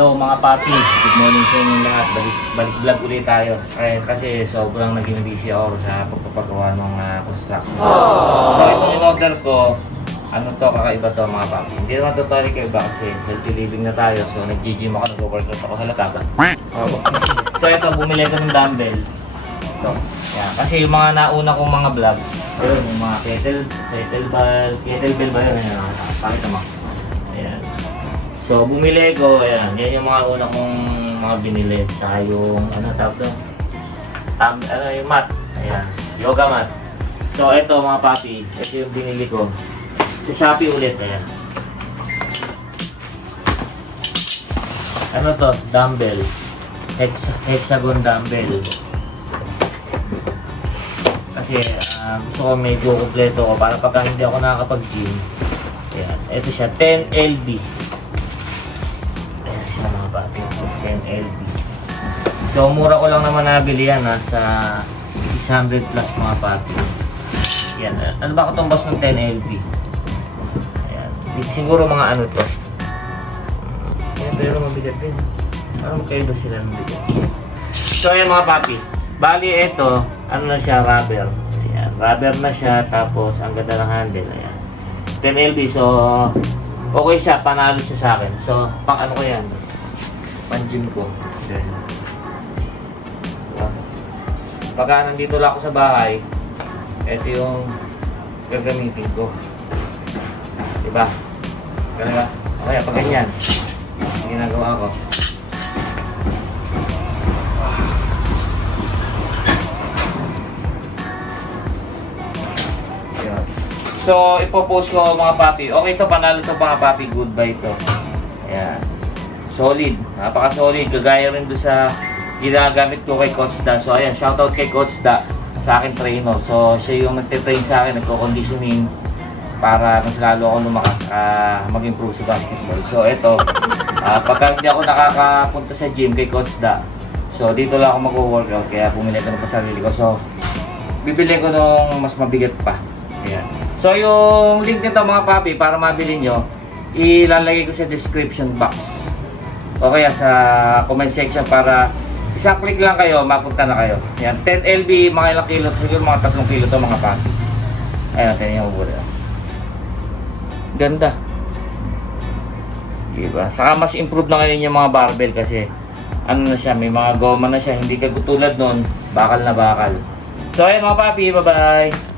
Hello mga papi, good morning sa inyong lahat. Balik, balik vlog ulit tayo. Ay, kasi sobrang naging busy ako sa pagpapagawa ng ah, construction. So itong in-order ko, ano to, kakaiba to mga papi. Hindi naman to totally kaiba kasi healthy living na tayo. So nag-gym ako, nag-workout ako sa. Oo. so ito, bumili ko ng dumbbell. Ito. Yan. Kasi yung mga nauna kong mga vlog, ayun, yung mga kettle, kettlebell, kettlebell ba yun? Ayan, pakita mo. Ayan. So, bumili ko, ayan, yan yung mga una kong mga binili. Saka yung, ano tawag doon? Um, ano yung mat. Ayan, yoga mat. So, ito mga papi, ito yung binili ko. Sa Shopee ulit, ayan. Ano to? Dumbbell. Hex hexagon dumbbell. Kasi ah, gusto ko medyo kompleto ko para pagka hindi ako nakakapag-gym. Ayan, ito siya, 10 LB. Ayan siya mga papi, 10 LB. So, mura ko lang naman nabili yan, nasa 600 plus mga papi. Yan, ano ba katumbas ng 10 LB? Ayan, siguro mga ano to. Ayan, pero mabigat din. Parang magkaiba sila ng bigat. So, ayan mga papi. Bali, ito, ano na siya, rubber. Ayan, rubber na siya, tapos ang ganda ng handle. Ayan. 10 LB, so, okay siya, panalo siya sa akin. So, pang ano ko yan? Pang gym ko. Ayan. Diba? Pagka nandito lang ako sa bahay, ito yung gagamitin ko. Diba? Ganun ba? Okay, pag ganyan. Ang ginagawa ko. So, ipopost ko mga papi. Okay to, panalo to mga papi. Goodbye to. Ayan. Solid. Napaka-solid. Kagaya rin doon sa ginagamit ko kay Coach Da. So, ayan. Shoutout kay Coach Da sa akin trainer. So, siya yung nagtitrain sa akin, nagko-conditioning para mas lalo ako lumakas, ah, mag-improve sa basketball. So, ito. ah pagka hindi ako nakakapunta sa gym kay Coach Da, so dito lang ako mag-workout. Kaya bumili ko ng pasarili ko. So, bibili ko nung mas mabigat pa. Ayan. So, yung link nito mga papi, para mabili nyo, ilalagay ko sa description box. O kaya sa comment section para isang click lang kayo, mapunta na kayo. Yan, 10 LB, mga ilang kilo, siguro mga 3 kilo to mga papi. Ayan, tingnan yung ubuli. Ganda. Diba? Saka mas improve na ngayon yung mga barbell kasi ano na siya, may mga goma na siya, hindi ka tulad nun, bakal na bakal. So ayun mga papi, bye-bye!